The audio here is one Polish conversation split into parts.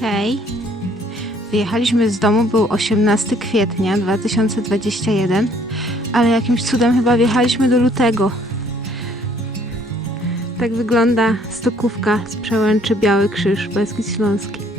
Hej. Wyjechaliśmy z domu, był 18 kwietnia 2021, ale jakimś cudem chyba wjechaliśmy do lutego. Tak wygląda stokówka z przełęczy Biały Krzyż, Beskid Śląski.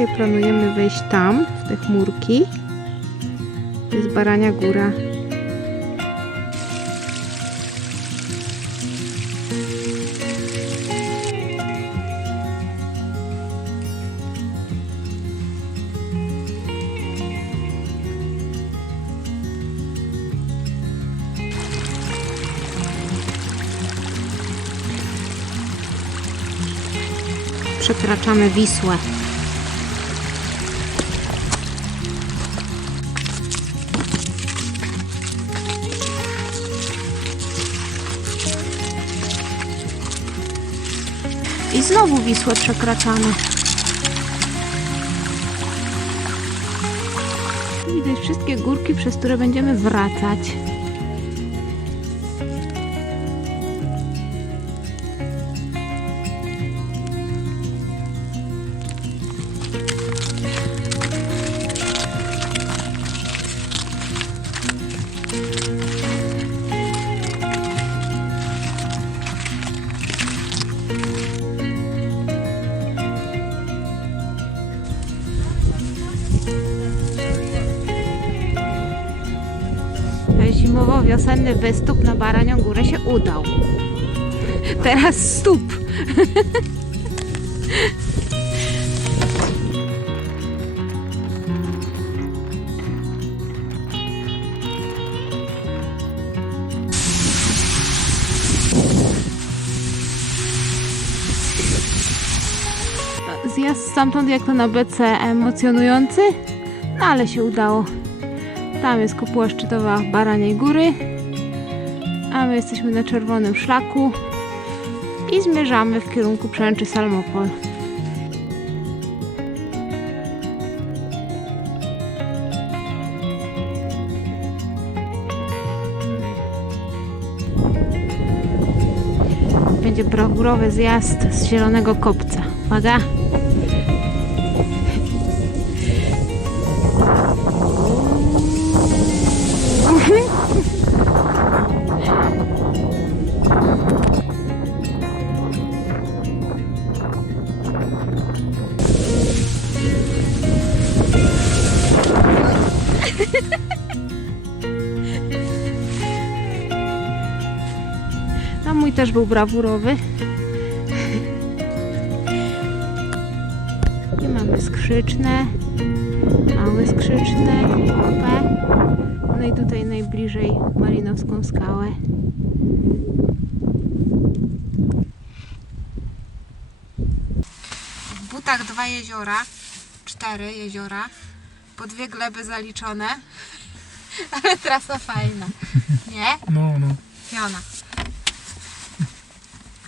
Dzisiaj planujemy wejść tam, w te chmurki. To jest Barania Góra. Przekraczamy Wisłę. I znowu Wisłę przekraczamy. Widać wszystkie górki, przez które będziemy wracać. Zimowo-wiosenny wystуп na Baranią Górę się udał. Teraz stóp. Zjazd stamtąd jak to na BC emocjonujący, no ale się udało. Tam jest kopuła szczytowa Baraniej Góry, a my jesteśmy na czerwonym szlaku i zmierzamy w kierunku przełęczy Salmopol. Będzie brawurowy zjazd z zielonego kopca. Uwaga! Mój też był brawurowy. I mamy skrzyczne, małe skrzyczne, kopę. No i tutaj najbliżej Malinowską skałę. W butach dwa jeziora, cztery jeziora, po dwie gleby zaliczone, ale trasa fajna, nie? No, no. Fiona.